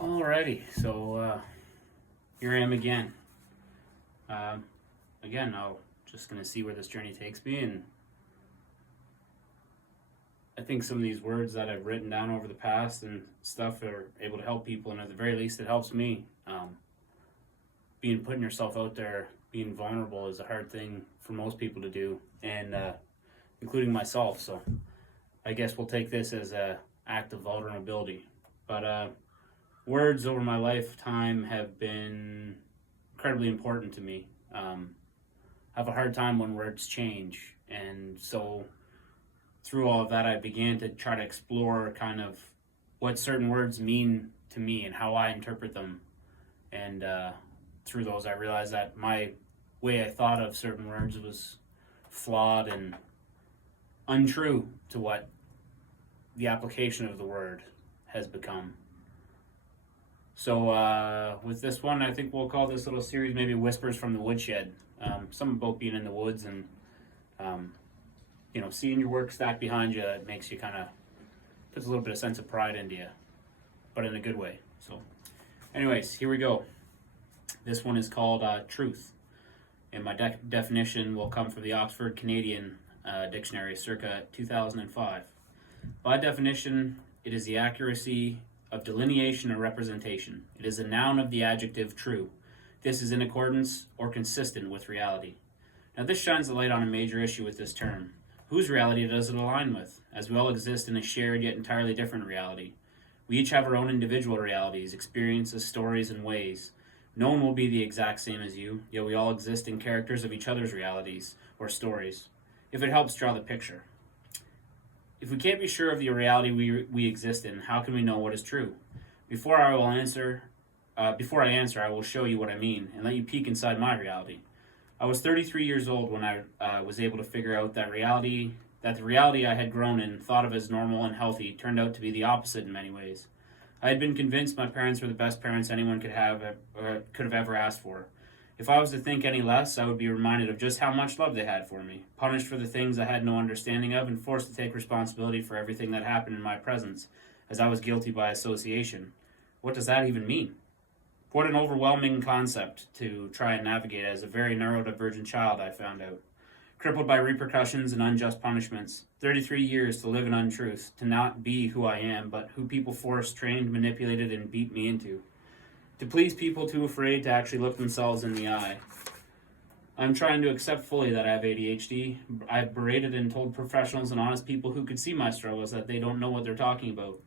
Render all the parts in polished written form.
Alrighty, so here I am again. Again, I'll just gonna see where this journey takes me, and I think some of these words that I've written down over the past and stuff are able to help people, and at the very least, it helps me. Putting yourself out there, being vulnerable is a hard thing for most people to do, and including myself. So I guess we'll take this as a act of vulnerability, but. Words over my lifetime have been incredibly important to me. I have a hard time when words change, and so through all of that, I began to try to explore kind of what certain words mean to me and how I interpret them. And through those, I realized that my way I thought of certain words was flawed and untrue to what the application of the word has become. So with this one, I think we'll call this little series maybe Whispers from the Woodshed. Something about being in the woods and, seeing your work stacked behind you, it makes you kind of, puts a little bit of sense of pride into you, but in a good way. So anyways, here we go. This one is called Truth. And my definition will come from the Oxford Canadian Dictionary circa 2005. By definition, it is the accuracy of delineation or representation. It is a noun of the adjective true. This is in accordance or consistent with reality. Now this shines a light on a major issue with this term. Whose reality does it align with? As we all exist in a shared yet entirely different reality. We each have our own individual realities, experiences, stories, and ways. No one will be the exact same as you, yet we all exist in characters of each other's realities or stories. If it helps draw the picture. If we can't be sure of the reality we exist in, how can we know what is true? Before I answer, I will show you what I mean and let you peek inside my reality. I was 33 years old when I was able to figure out that the reality I had grown in, thought of as normal and healthy, turned out to be the opposite in many ways. I had been convinced my parents were the best parents anyone could have ever asked for. If I was to think any less, I would be reminded of just how much love they had for me, punished for the things I had no understanding of, and forced to take responsibility for everything that happened in my presence, as I was guilty by association. What does that even mean? What an overwhelming concept to try and navigate as a very neurodivergent child, I found out. Crippled by repercussions and unjust punishments, 33 years to live in untruth, to not be who I am, but who people forced, trained, manipulated, and beat me into. To please people too afraid to actually look themselves in the eye. I'm trying to accept fully that I have ADHD. I've berated and told professionals and honest people who could see my struggles that they don't know what they're talking about.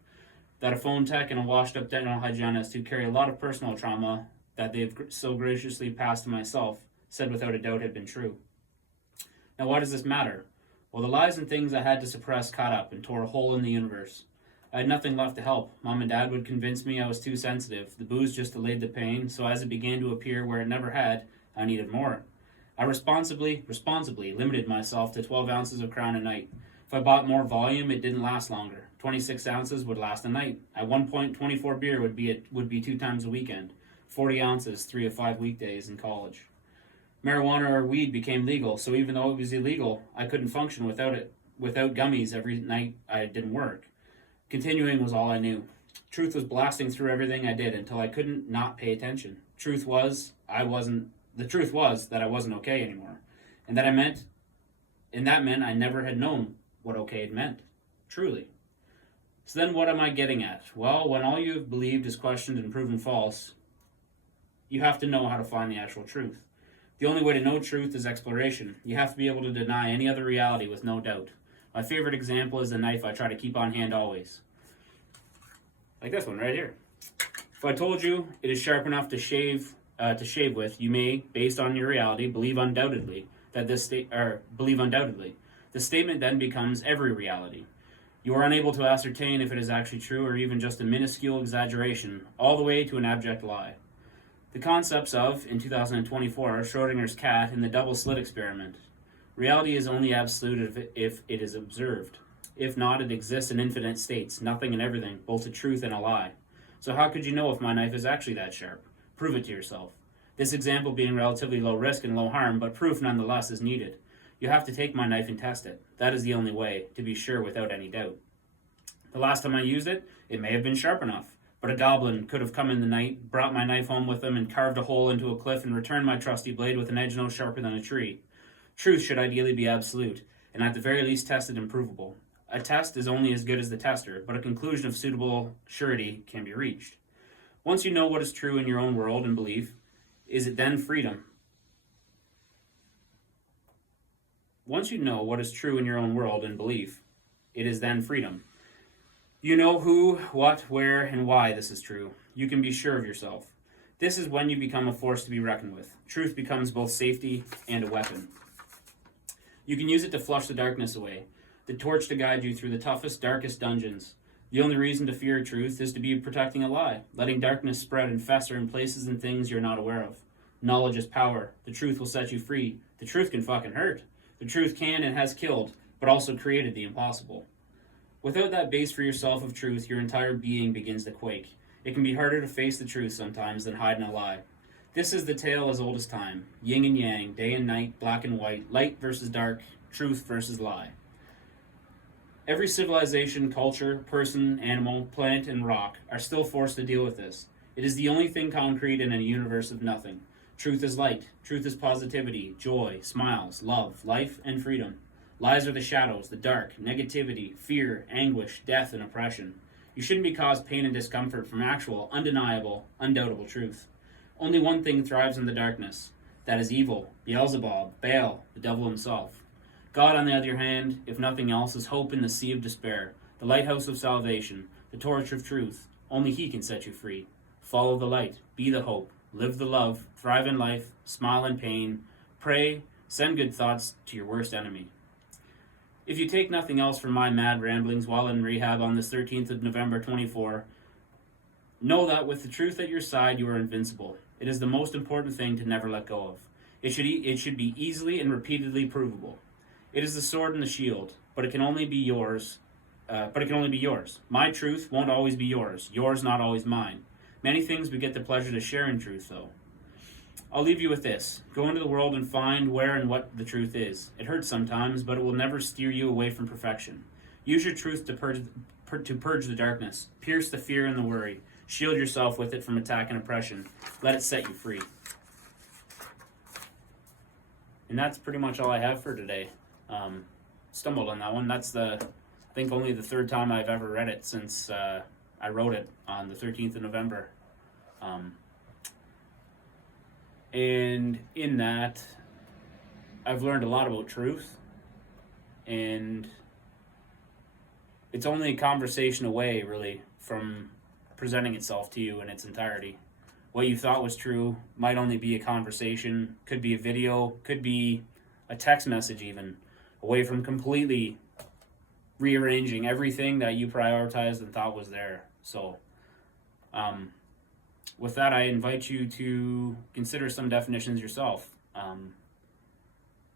That a phone tech and a washed-up dental hygienist who carry a lot of personal trauma that they've so graciously passed to myself said without a doubt had been true. Now why does this matter? Well, the lies and things I had to suppress caught up and tore a hole in the universe. I had nothing left to help. Mom and Dad would convince me I was too sensitive. The booze just delayed the pain, so as it began to appear where it never had, I needed more. I responsibly limited myself to 12 ounces of Crown a night. If I bought more volume, it didn't last longer. 26 ounces would last a night. At one point, 24 beer would be 2 times a weekend. 40 ounces, 3 of 5 weekdays in college. Marijuana or weed became legal, so even though it was illegal, I couldn't function without it. Without gummies every night, I didn't work. Continuing was all I knew. Truth was blasting through everything I did until I couldn't not pay attention. The truth was that I wasn't okay anymore. And that meant I never had known what okay meant. Truly. So then what am I getting at? Well, when all you have believed is questioned and proven false, you have to know how to find the actual truth. The only way to know truth is exploration. You have to be able to deny any other reality with no doubt. My favorite example is the knife I try to keep on hand always. Like this one right here. If I told you it is sharp enough to shave with, you may, based on your reality, believe undoubtedly. The statement then becomes every reality. You are unable to ascertain if it is actually true or even just a minuscule exaggeration, all the way to an abject lie. The concepts of, in 2024, Schrodinger's cat and the double slit experiment. Reality is only absolute if it is observed. If not, it exists in infinite states, nothing and everything, both a truth and a lie. So how could you know if my knife is actually that sharp? Prove it to yourself. This example being relatively low risk and low harm, but proof nonetheless is needed. You have to take my knife and test it. That is the only way, to be sure without any doubt. The last time I used it, it may have been sharp enough, But a goblin could have come in the night, brought my knife home with him, and carved a hole into a cliff and returned my trusty blade with an edge no sharper than a tree. Truth should ideally be absolute, and at the very least tested and provable. A test is only as good as the tester, but a conclusion of suitable surety can be reached. Once you know what is true in your own world and belief, is it then freedom? Once you know what is true in your own world and belief, it is then freedom. You know who, what, where, and why this is true. You can be sure of yourself. This is when you become a force to be reckoned with. Truth becomes both safety and a weapon. You can use it to flush the darkness away, the torch to guide you through the toughest, darkest dungeons. The only reason to fear truth is to be protecting a lie, letting darkness spread and fester in places and things you're not aware of. Knowledge is power. The truth will set you free. The truth can fucking hurt. The truth can and has killed, but also created the impossible. Without that base for yourself of truth, your entire being begins to quake. It can be harder to face the truth sometimes than hide in a lie. This is the tale as old as time. Yin and yang, day and night, black and white, light versus dark, truth versus lie. Every civilization, culture, person, animal, plant, and rock are still forced to deal with this. It is the only thing concrete in a universe of nothing. Truth is light. Truth is positivity, joy, smiles, love, life, and freedom. Lies are the shadows, the dark, negativity, fear, anguish, death, and oppression. You shouldn't be caused pain and discomfort from actual, undeniable, undoubtable truth. Only one thing thrives in the darkness. That is evil, Beelzebub, Baal, the devil himself. God, on the other hand, if nothing else, is hope in the sea of despair, the lighthouse of salvation, the torch of truth. Only he can set you free. Follow the light, be the hope, live the love, thrive in life, smile in pain, pray, send good thoughts to your worst enemy. If you take nothing else from my mad ramblings while in rehab on this 13th of November 24, know that with the truth at your side, you are invincible. It is the most important thing to never let go of. It should be easily and repeatedly provable. It is the sword and the shield, but it can only be yours. My truth won't always be yours. Yours not always mine. Many things we get the pleasure to share in truth, though. I'll leave you with this. Go into the world and find where and what the truth is. It hurts sometimes, but it will never steer you away from perfection. Use your truth to purge the darkness. Pierce the fear and the worry. Shield yourself with it from attack and oppression. Let it set you free. And that's pretty much all I have for today. Stumbled on that one. That's I think only the third time I've ever read it since I wrote it on the 13th of November. And in that, I've learned a lot about truth, and it's only a conversation away, really, from presenting itself to you in its entirety. What you thought was true might only be a conversation, could be a video, could be a text message even, away from completely rearranging everything that you prioritized and thought was there. So, with that, I invite you to consider some definitions yourself.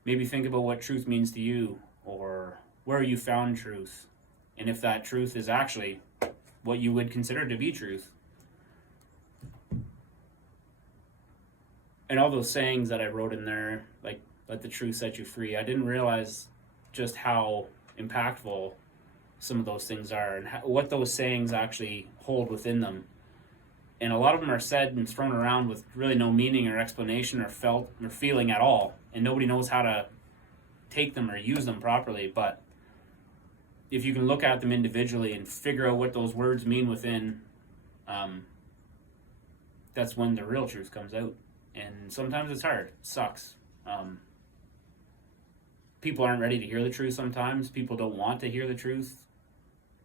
Maybe think about what truth means to you, or where you found truth, and if that truth is actually what you would consider to be truth. And all those sayings that I wrote in there, like, let the truth set you free, I didn't realize just how impactful some of those things are, and what those sayings actually hold within them. And a lot of them are said and thrown around with really no meaning or explanation or felt or feeling at all, and nobody knows how to take them or use them properly. But if you can look at them individually and figure out what those words mean within, that's when the real truth comes out. And sometimes it's hard. It sucks. People aren't ready to hear the truth sometimes. People don't want to hear the truth.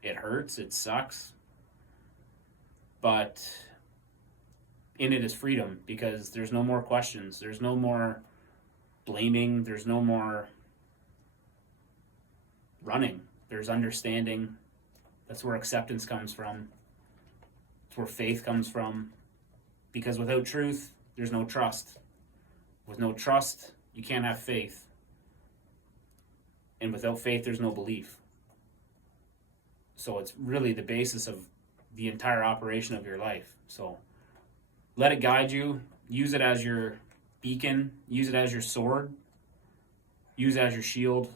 It hurts. It sucks. But in it is freedom, because there's no more questions. There's no more blaming. There's no more running. There's understanding. That's where acceptance comes from. It's where faith comes from. Because without truth, there's no trust. With no trust, you can't have faith. And without faith, there's no belief. So it's really the basis of the entire operation of your life. So let it guide you. Use it as your beacon. Use it as your sword. Use it as your shield.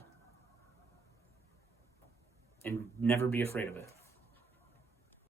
And never be afraid of it.